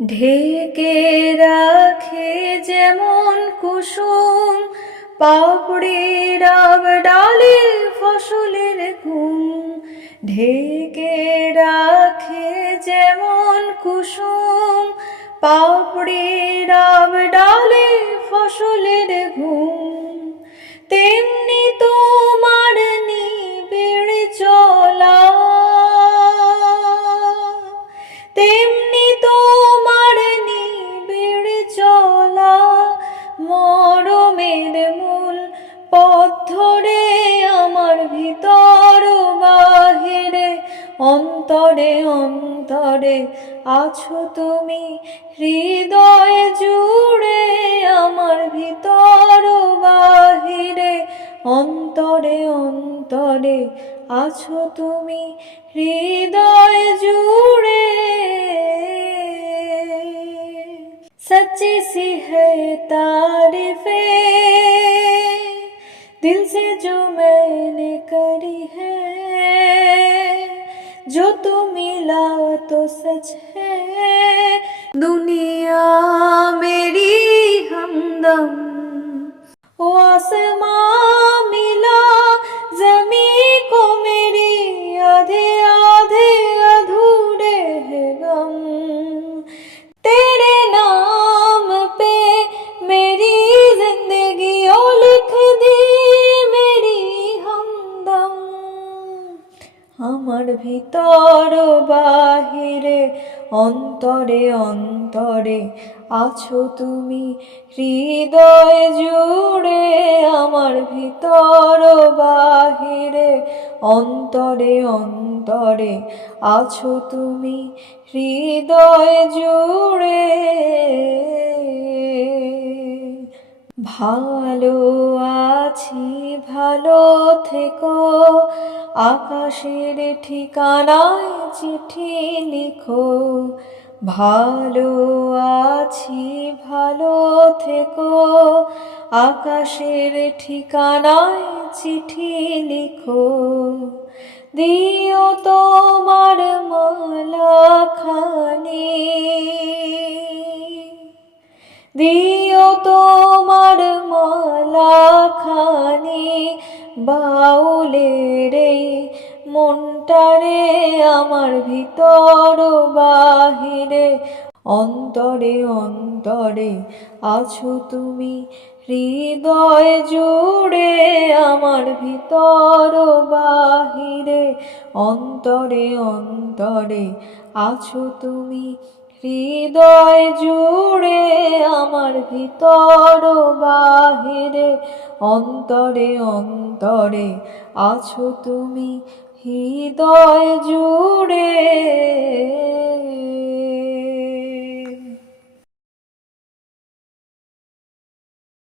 ঢেকে রাখে যেমন কুসুম পাপড়ির রব ডালে ফসলের ঘুম। ঢেকে রাখে যেমন কুসুম পাপড়ির রব ডালে ফসলের ঘুম, তেমনি তোমার নিবিড় চলা, তেমনি তোমার নিবিড় চলা মরমের মূল পথ ধরে আমার ভিতর বাহিরে অন্তরে অন্তরে আছো তুমি, হৃদয় জুড়ে আমার ভিতর বাহিরে অন্তরে অন্তরে আছো তুমি, হৃদয় জুড়ে। सच्ची सी है तारीफें दिल से जो मैंने करी है, जो तू मिला तो सच है दुनिया मेरी हमदम। ओ आसमां मिला ज़मीं को मेरी आधे आधे अधूरे है गम, तेरे नाम पे मेरी जिंदगी ओ लिख दी मेरी हमदम। আমার ভিতর বাহিরে অন্তরে অন্তরে আছো তুমি, হৃদয় জুড়ে আমার ভিতর বাহিরে অন্তরে অন্তরে আছো তুমি, হৃদয় জুড়ে। ভালো আছি ভালো থেকো, আকাশের ঠিকানায় চিঠি লিখো। ভালো আছি ভালো থেকো, আকাশের ঠিকানায় চিঠি লিখো। দিও তোমার মালা খানি, দিও তোমার মালা খানি বাউলের এই মনটারে আমার ভিতর বাহিরে অন্তরে অন্তরে আছো তুমি, হৃদয় জুড়ে আমার ভিতর বাহিরে অন্তরে অন্তরে আছো তুমি, হৃদয় জুড়ে আমার ভিতর বাহিরে অন্তরে অন্তরে আছো তুমি, হৃদয় জুড়ে।